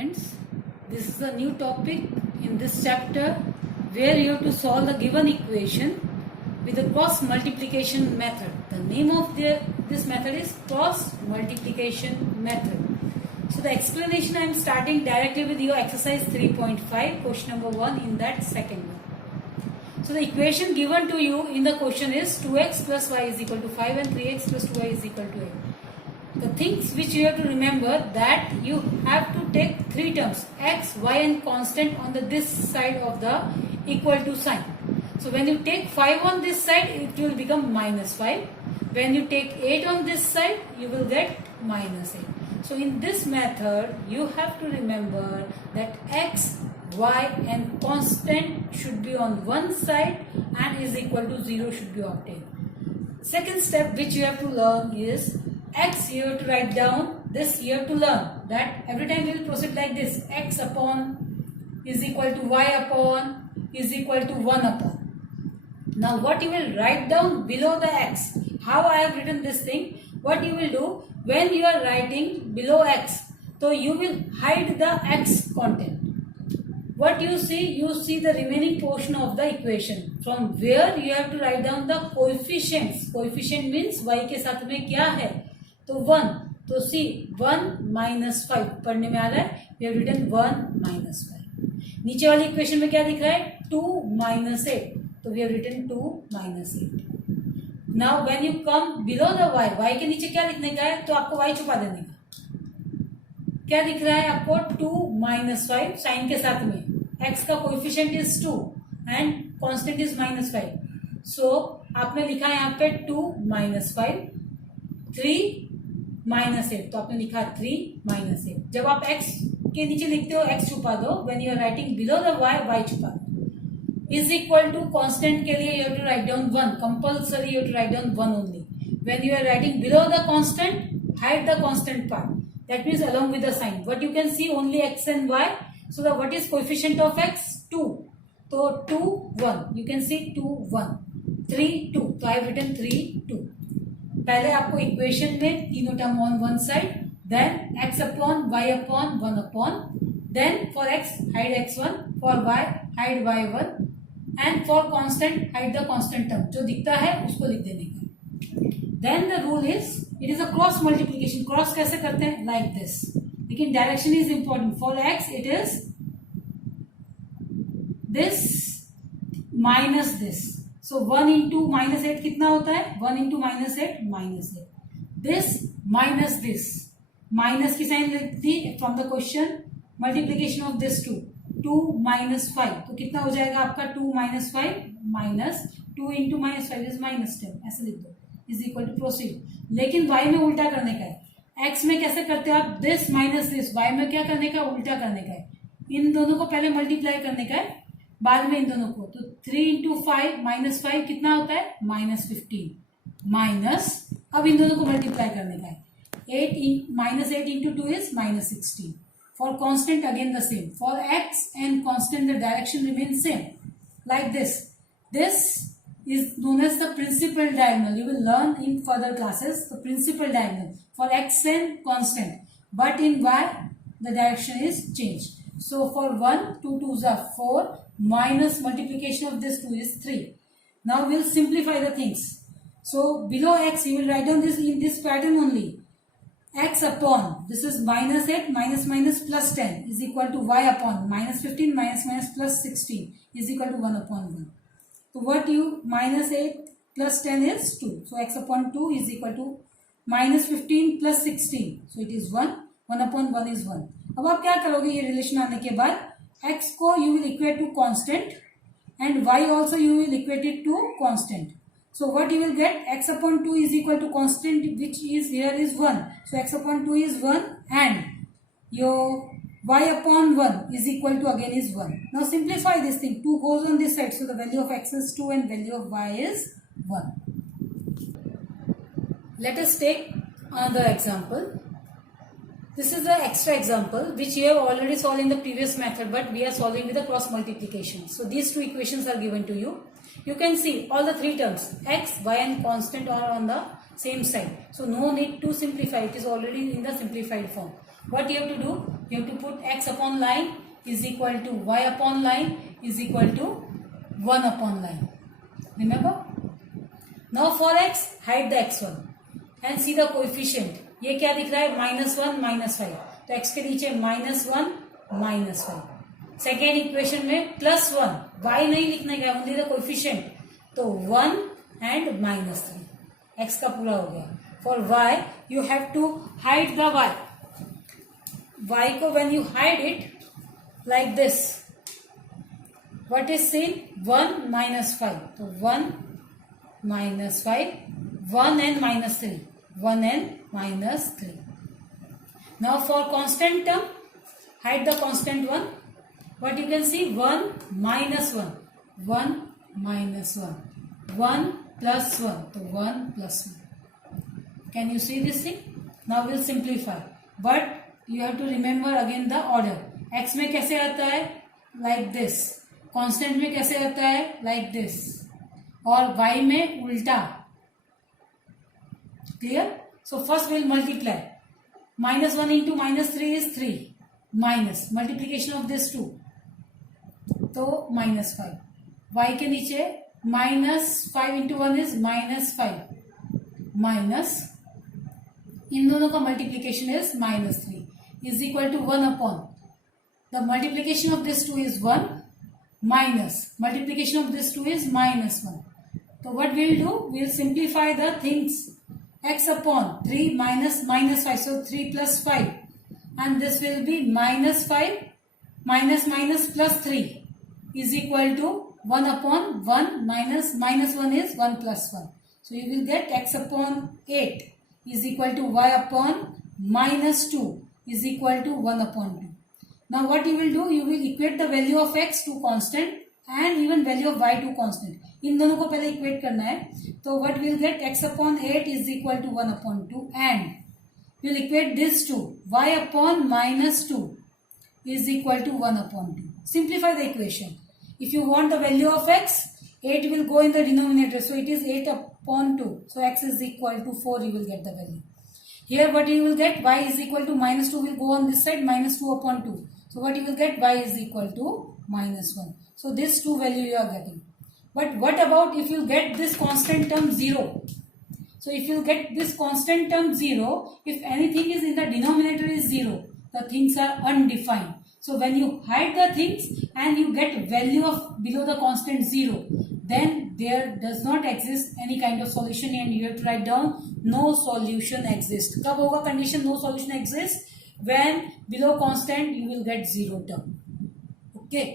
students, this is a new topic in this chapter where you have to solve the given equation with the cross multiplication method. The name of this method is cross multiplication method. So the explanation I am starting directly with your exercise 3.5, question number 1 in that second one. So the equation given to you in the question is 2x plus y is equal to 5 and 3x plus 2y is equal to 8. The things which you have to remember that you have to take three terms x, y and constant on this side of the equal to sign. So when you take 5 on this side, it will become minus 5. When you take 8 on this side, you will get minus 8. So in this method, you have to remember that x, y and constant should be on one side and is equal to 0 should be obtained. Second step which you have to learn is x you have to write down, this you have to learn that every time you will proceed like this, x upon is equal to y upon is equal to 1 upon. Now what you will write down below the x, how I have written this thing, what you will do when you are writing below x, so you will hide the x content. What you see the remaining portion of the equation from where you have to write down the coefficients. Coefficient means y के साथ में क्या है तो 1, तो see 1 minus 5 पढ़ने में आ रहा है, we have written 1 minus 5. नीचे वाली इक्वेशन में क्या दिख रहा है 2 minus 8, तो we have written 2 minus 8. Now when you come below the y के नीचे क्या लिखने का है तो आपको y छुपा देने का. क्या दिख रहा है आपको 2 minus 5 साइन के साथ में, x का coefficient is 2 and constant is minus 5. सो आपने लिखा है यहाँ पे 2 minus 5, 3 minus 8, तो आपने लिखा 3 minus 8. जब आप x के नीचे लिखते हो x छुपा दो, when you are writing below the y छुपा दो. इज इक्वल टू कांस्टेंट के लिए you have to write down 1, compulsory you have to write down 1 only. When you are writing below the constant, hide the constant part. That means along with the sign. What you can see only x and y. So the what is coefficient of x? 2. So 2, 1. You can see 2, 1. 3, 2. So I have written 3, 2. पहले आपको equation में तीनों term on one side. Then x upon y upon 1 upon. Then for x hide x1. For y hide y1. And for constant hide the constant term. जो दिखता है उसको लिख देने का. Then the rule is it is a cross multiplication. Cross कैसे करते हैं? Like this. लेकिन direction is important. For x it is this minus this. So 1 into minus 8 कितना होता है? 1 into minus 8 minus 8. This minus this. Minus की sign लिखती from the question. Multiplication of this 2. 2 minus 5. तो कितना हो जाएगा आपका 2 minus 5 minus 2 into minus 5 is minus 10. ऐसे लिख दो. Is equal to proceed. लेकिन y में उल्टा करने का है. x में कैसे करते हो आप? this minus this. y में क्या करने का? उल्टा करने का है. इन दोनों को पहले मल्टीप्लाई करने का है, बाद में इन दोनों को. तो 3 into 5 minus 5 कितना होता है? minus 15 माइनस, अब इन दोनों को मल्टीप्लाई करने का है. 8 minus 8 into 2 is minus 16. For constant again the same. For x and constant the direction remains same. Like this. This is known as the principal diagonal. You will learn in further classes the principal diagonal for x and constant. But in y, the direction is changed. So for 1, 2 2s are 4 minus multiplication of this 2 is 3. Now we will simplify the things. So below x, you will write down this in this pattern only. X upon, this is minus 8 minus minus plus 10 is equal to y upon minus 15 minus minus plus 16 is equal to 1 upon 1. So what you minus 8 plus 10 is 2. So x upon 2 is equal to minus 15 plus 16. So it is 1. 1 upon 1 is 1. अब आप क्या करोगे ये relation आने के बाद? x को you will equate to constant and y also you will equate it to constant. So what you will get? X upon 2 is equal to constant which is here is 1. So x upon 2 is 1 and your y upon 1 is equal to again is 1. Now simplify this thing. 2 goes on this side. So the value of x is 2 and value of y is 1. Let us take another example. This is the extra example which you have already solved in the previous method, but we are solving with the cross multiplication. So these two equations are given to you. You can see all the three terms x, y and constant are on the same side. So no need to simplify. It is already in the simplified form. what you have to do? You have to put x upon line is equal to y upon line is equal to 1 upon line. Remember? Now for x, hide the x1 and see the coefficient. ये क्या दिख रहा है? -1 -5. तो x के नीचे -1 -5. Second equation में +1, y नहीं लिखने का, ओनली द कोएफिशिएंट. तो 1 एंड -3. x का पूरा हो गया. For y you have to hide the y. y को when you hide it like this, what is seen? 1 -5. तो 1 -5, 1 and -3, 1 and -3. Now for constant term, hide the constant one. What you can see? 1 -1, 1 -1, 1 + 1, so 1 + 1. Can you see this thing? Now we'll simplify, but you have to remember again the order. x में कैसे आता है? Like this. constant में कैसे आता है? Like this. और y में उल्टा. Clear? So first we'll multiply. -1 into -3 is 3. Minus multiplication of this 2, तो -5. y के नीचे -5 into 1 is -5. माइनस इन दोनों का multiplication is -3 is equal to 1 upon the multiplication of this 2 is 1 minus multiplication of this 2 is -1. So what we will do? We will simplify the things. X upon 3 minus -5. So 3 plus 5. And this will be -5 minus plus 3 is equal to 1 upon 1 minus -1 is 1 plus 1. So you will get x upon 8 is equal to y upon -2 is equal to 1 upon 2. Now what you will do? You will equate the value of x to constant and even value of y to constant. इन दोनों को पहले equate करना है. तो what we will get? X upon 8 is equal to 1 upon 2 and we will equate this to y upon -2 is equal to 1 upon 2. Simplify the equation. If you want the value of x, 8 will go in the denominator. So it is 8 upon 2. So x is equal to 4. You will get the value. Here what you will get? Y is equal to -2 will go on this side, -2 upon 2. So what you will get? Y is equal to -1. So this 2 value you are getting. But what about if you get this constant term 0? So if you get this constant term 0, if anything is in the denominator is 0, the things are undefined. So when you hide the things and you get value of below the constant 0, then there does not exist any kind of solution and you have to write down no solution exists. कब होगा condition no solution exists? When below constant you will get 0 term. Okay.